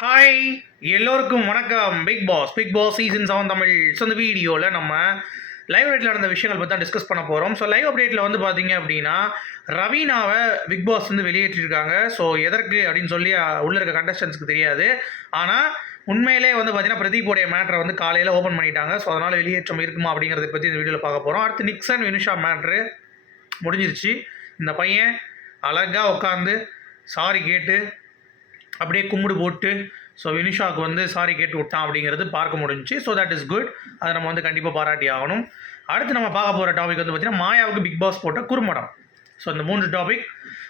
Hi எல்லோருக்கும் வணக்கம். Bigg Boss Bigg Boss season seven Tamil. So இந்த வீடியோவில் நம்ம லைவ் அப்டேட்டில் நடந்த விஷயங்கள் பற்றி தான் டிஸ்கஸ் பண்ண போகிறோம் ஸோ லைவ் அப்டேட்டில் வந்து பார்த்தீங்க அப்படின்னா ரவீனாவை பிக் பாஸ் வந்து வெளியேற்றிருக்காங்க. ஸோ எதற்கு அப்படின்னு சொல்லி உள்ளே இருக்க கண்டஸ்டன்ஸ்க்கு தெரியாது. ஆனால் உண்மையிலே வந்து பார்த்தீங்கன்னா பிரதீப்போடைய மேட்ரை வந்து காலையில் ஓப்பன் பண்ணிட்டாங்க. ஸோ அதனால் வெளியேற்றம் இருக்குமா அப்படிங்கிறத பற்றி இந்த வீடியோவில் பார்க்க போகிறோம் அடுத்து நிக்சன் வினுஷா மேட்ரு முடிஞ்சிருச்சு. இந்த பையன் அழகாக உட்காந்து சாரி கேட்டு அப்படியே கும்பிடு போட்டு ஸோ வினிஷாவுக்கு வந்து சாரி கேட்டு விட்டான் அப்படிங்கிறது பார்க்க முடிஞ்சுச்சு. ஸோ தட் இஸ் குட் அதை நம்ம வந்து கண்டிப்பாக பாராட்டி ஆகணும். அடுத்து நம்ம பார்க்க போகிற டாபிக் வந்து பார்த்திங்கன்னா மாயாவுக்கு பிக் பாஸ் போட்ட குறும்படம். ஸோ இந்த மூன்று டாபிக்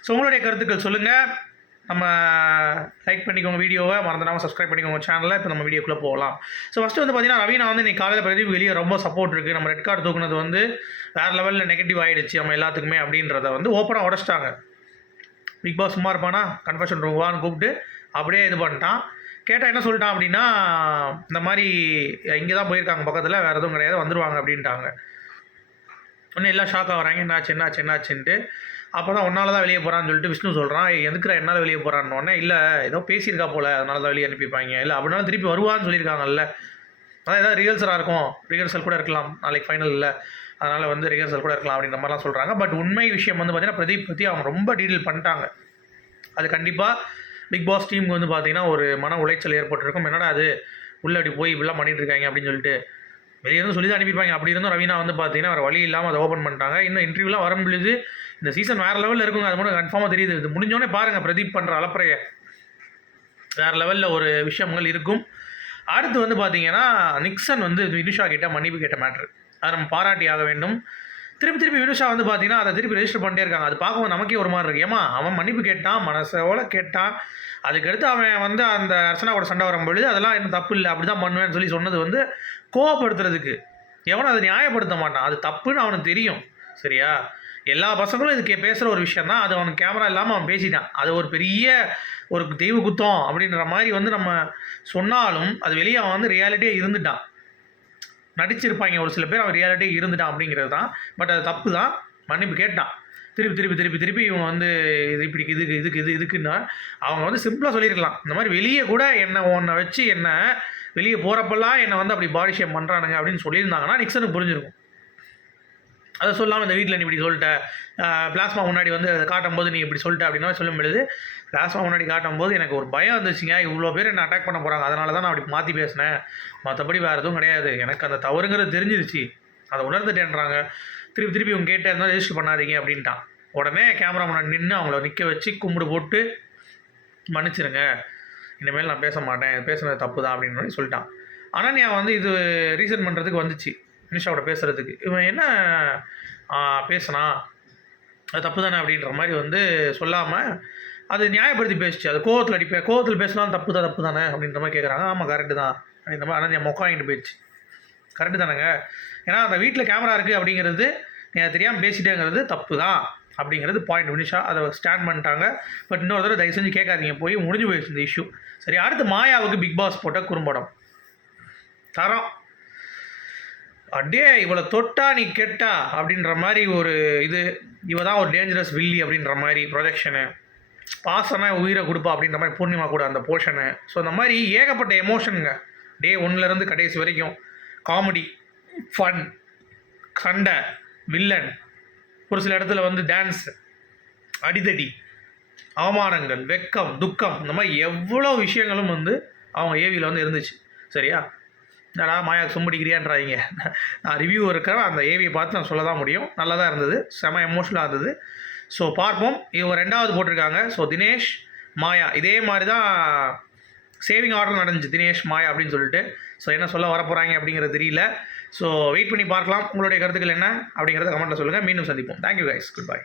ஸோ உங்களுடைய கருத்துக்கள் சொல்லுங்கள் நம்ம லைக் பண்ணிக்கோங்க வீடியோவை மறந்துடாமல் சப்ஸ்கிரைப் பண்ணிக்கோங்க சேனலில் இப்போ நம்ம வீடியோக்குள்ளே போகலாம். ஸோ ஃபஸ்ட்டு வந்து பார்த்தீங்கன்னா ரவீனா வந்து இன்றைக்கி காலையில் பிரதீப் வெளியே ரொம்ப சப்போர்ட் இருக்குது நம்ம ரெட் கார்டு தூக்குனது வந்து வேறு லெவலில் நெகட்டிவ் ஆகிடுச்சு நம்ம எல்லாத்துக்குமே அப்படின்றத வந்து ஓப்பனாக உடச்சிட்டாங்க. பிக் பாஸ் சும்மா இருப்பானா? கன்ஃபெஷன் ரூம் வான்னு கூப்பிட்டு அப்படியே இது பண்ணிட்டான். கேட்டால் என்ன சொல்லிட்டான் அப்படின்னா இந்த மாதிரி இங்கே தான் போயிருக்காங்க பக்கத்தில் வேறு எதுவும் கிடையாது வந்துடுவாங்க அப்படின்ட்டாங்க. உடனே எல்லாம் ஷாக் ஆகிறாங்க என்னாச்சு என்னாச்சு என்னாச்சுன்ட்டு. அப்போ தான் ஒன்றால் தான் வெளியே போகிறான்னு சொல்லிட்டு விஷ்ணு சொல்கிறான் எதுக்குற என்னால் வெளியே போகிறான்னு இல்லை ஏதோ பேசியிருக்கா போல அதனால தான் வெளியே அனுப்பிப்பாங்க. இல்லை அப்படினாலும் திருப்பி வருவான்னு சொல்லியிருக்காங்கல்ல. அதான் ஏதாவது ரிஹர்சலாக இருக்கும். ரிஹர்சல் கூட இருக்கலாம். நாளைக்கு ஃபைனல் இல்லை அதனால் வந்து ரிஹர்சல் கூட இருக்கலாம் அப்படின்ற மாதிரிலாம் சொல்கிறாங்க பட் உண்மை விஷயம் வந்து பார்த்தீங்கன்னா பிரதீப் பற்றி அவங்க ரொம்ப டீட்டெயில் பண்ணிட்டாங்க. அது கண்டிப்பாக பிக் பாஸ் டீமுக்கு வந்து பார்த்திங்கன்னா ஒரு மன உளைச்சல் ஏற்பட்டிருக்கும். என்னடா அது உள்ளே அப்படி போய் இப்படிலாம் பண்ணிகிட்டு இருக்காங்க அப்படின்னு சொல்லிட்டு. வெளியே இருந்து சொல்லி தான் அனுப்பியிருப்பாங்க. அப்படி இருந்தும் ரவீனா வந்து பார்த்தீங்கன்னா வேறு வழி இல்லாமல் அதை ஓப்பன் பண்ணிட்டாங்க. இன்னும் இன்டர்வியூலாம் வர பொழுது இந்த சீசன் வேறு லெவலில் இருக்குங்க. அது மட்டும் கன்ஃபார்மாக தெரியுது. இது முடிஞ்சோடனே பாருங்கள் பிரதீப் பண்ணுற அலப்பறைய வேறு லெவலில் ஒரு விஷயங்கள் இருக்கும். அடுத்து வந்து பார்த்தீங்கன்னா நிக்சன் வந்து வினுஷா கிட்ட மன்னிப்பு கேட்ட மேட்ரு அதை நம்ம பாராட்டி ஆக வேண்டும். திருப்பி திருப்பி வினுஷா வந்து பார்த்தீங்கன்னா அதை திருப்பி ரெஜிஸ்டர் பண்ணிட்டே இருக்காங்க. அது பார்க்கும்போது நமக்கே ஒரு மாதிரி இருக்கு. ஏமா அவன் மன்னிப்பு கேட்டான் மனசோட கேட்டான் அதுக்கடுத்து அவன் வந்து அந்த அர்ச்சனா கூட சண்டை வரும்பொழுது அதெல்லாம் என்ன தப்பு இல்லை அப்படி தான் பண்ணுவேன்னு சொல்லி சொன்னது வந்து கோவப்படுத்துறதுக்கு. எவனும் அதை நியாயப்படுத்த மாட்டான். அது தப்புன்னு அவனுக்கு தெரியும். சரியா? எல்லா பசங்களும் இதுக்கு பேசுகிற ஒரு விஷயம் தான் அது அவனுக்கு கேமரா இல்லாமல் அவன் பேசிட்டான். அது ஒரு பெரிய ஒரு தெய்வ குத்தம் அப்படின்ற மாதிரி வந்து நம்ம சொன்னாலும் அது வெளியே அவன் வந்து ரியாலிட்டியாக இருந்துட்டான். நடிச்சிருப்பாங்க. ஒரு சில பேர் அவன் ரியாலிட்டி இருந்துட்டான் அப்படிங்கிறது தான். பட் அது தப்பு தான். மன்னிப்பு கேட்டான். திருப்பி திருப்பி திருப்பி திருப்பி இவங்க வந்து இது இப்படி இதுக்கு இதுக்கு இது இதுக்குன்னா அவங்க வந்து சிம்பிளாக சொல்லியிருக்கலாம் இந்த மாதிரி வெளியே கூட என்னை உன்னை வச்சு என்ன வெளியே போகிறப்பெல்லாம் என்னை வந்து அப்படி பாடி ஷேம் பண்ணுறானுங்க அப்படின்னு சொல்லியிருந்தாங்கன்னா நிக்சனுக்கு புரிஞ்சிருக்கும். அதை சொல்லாமல் இந்த வீட்டில் நீ இப்படி சொல்லிட்ட. பிளாஸ்மா முன்னாடி வந்து அதை காட்டும்போது நீ இப்படி சொல்லிட்ட அப்படின்னா சொல்லும் பொழுது பிளாஸ்மா முன்னாடி காட்டும்போது எனக்கு ஒரு பயம் வந்துச்சுங்க. இவ்வளோ பேர் என்ன அட்டாக் பண்ண போகிறாங்க அதனால தான் நான் அப்படி மாற்றி பேசினேன். மற்றபடி வேறு எதுவும் கிடையாது. எனக்கு அந்த தவறுங்கிறது தெரிஞ்சிருச்சு. அதை உணர்ந்துட்டேன்றாங்க. திருப்பி திருப்பி இவங்க கேட்டே இருந்தால் ரெஜிஸ்டர் பண்ணாதீங்க அப்படின்ட்டான். உடனே கேமரா முன்னாடி நின்று அவங்கள நிற்க வச்சு கும்பிடு போட்டு மன்னிச்சிருங்க. இனிமேல் நான் பேச மாட்டேன். பேசுனது தப்பு தான் அப்படின்னு சொல்லிட்டான். ஆனால் அனன்யா வந்து இது ரீசன் பண்ணுறதுக்கு வந்துச்சு. நிஷாவோட பேசுகிறதுக்கு இவன் என்ன ஆ, பேசுனா அது தப்பு தானே அப்படின்ற மாதிரி வந்து சொல்லாமல் அது நியாயப்படுத்தி பேசிச்சு. அது கோவத்தில் அடிப்பேன் கோவத்தில் பேசினாலும் தப்பு தான் தப்பு தானே அப்படின்ற மாதிரி கேட்குறாங்க ஆமாம் கரெக்டு தான். அப்படின்ற மாதிரி ஆனால் மொக்கம் வாங்கிட்டு போயிடுச்சு. கரெக்டு தானேங்க? ஏன்னா அந்த வீட்டில் கேமரா இருக்குது அப்படிங்கிறது நீங்கள் தெரியாமல் பேசிட்டேங்கிறது தப்பு தான் அப்படிங்கிறது பாயிண்ட் வினிஷா அதை ஸ்டாண்ட் பண்ணிட்டாங்க. பட் இன்னொரு தடவை தயவு செஞ்சு கேட்காதீங்க. போய் முடிஞ்சு போயிடுச்சு இந்த இஷ்யூ சரி அடுத்து மாயாவுக்கு பிக் பாஸ் போட்ட குறும்படம். தரம். அப்படியே இவளை தொட்டா நீ கெட்டா அப்படின்ற மாதிரி ஒரு இது இவ தான் ஒரு டேஞ்சரஸ் வில்லி அப்படின்ற மாதிரி ப்ரொஜெக்ஷனு பாசனா உயிரை கொடுப்பா அப்படின்ற மாதிரி பூர்ணிமா கூட அந்த போர்ஷனு ஸோ இந்த மாதிரி ஏகப்பட்ட எமோஷனுங்க டே ஒன்லேருந்து கடைசி வரைக்கும். காமெடி ஃபன் சண்டை வில்லன் ஒரு சில இடத்துல வந்து டான்ஸ் அடிதடி அவமானங்கள் வெக்கம் துக்கம் இந்த மாதிரி எவ்வளோ விஷயங்களும் வந்து அவங்க ஏவியில் வந்து இருந்துச்சு. சரியா? என்னடா மாயா சும்படிக்கிறியான்றாங்க நான் ரிவ்யூ இருக்கிறேன் அந்த ஏவியை பார்த்து நான் சொல்ல தான் முடியும். நல்லா தான் இருந்தது. செம எமோஷனலாக இருந்தது. ஸோ பார்ப்போம். இவங்க ரெண்டாவது போட்டிருக்காங்க. ஸோ தினேஷ் மாயா. இதே மாதிரி தான் சேவிங் ஆர்டர் நடந்துச்சு. தினேஷ் மாயா அப்படின்னு சொல்லிட்டு. ஸோ என்ன சொல்ல வரப்போகிறாங்க அப்படிங்கிறது தெரியல. ஸோ வெயிட் பண்ணி பார்க்கலாம். உங்களுடைய கருத்துக்கள் என்ன அப்படிங்கிறத கமெண்ட்டில் சொல்லுங்கள் மீண்டும் சந்திப்போம். Thank you guys good bye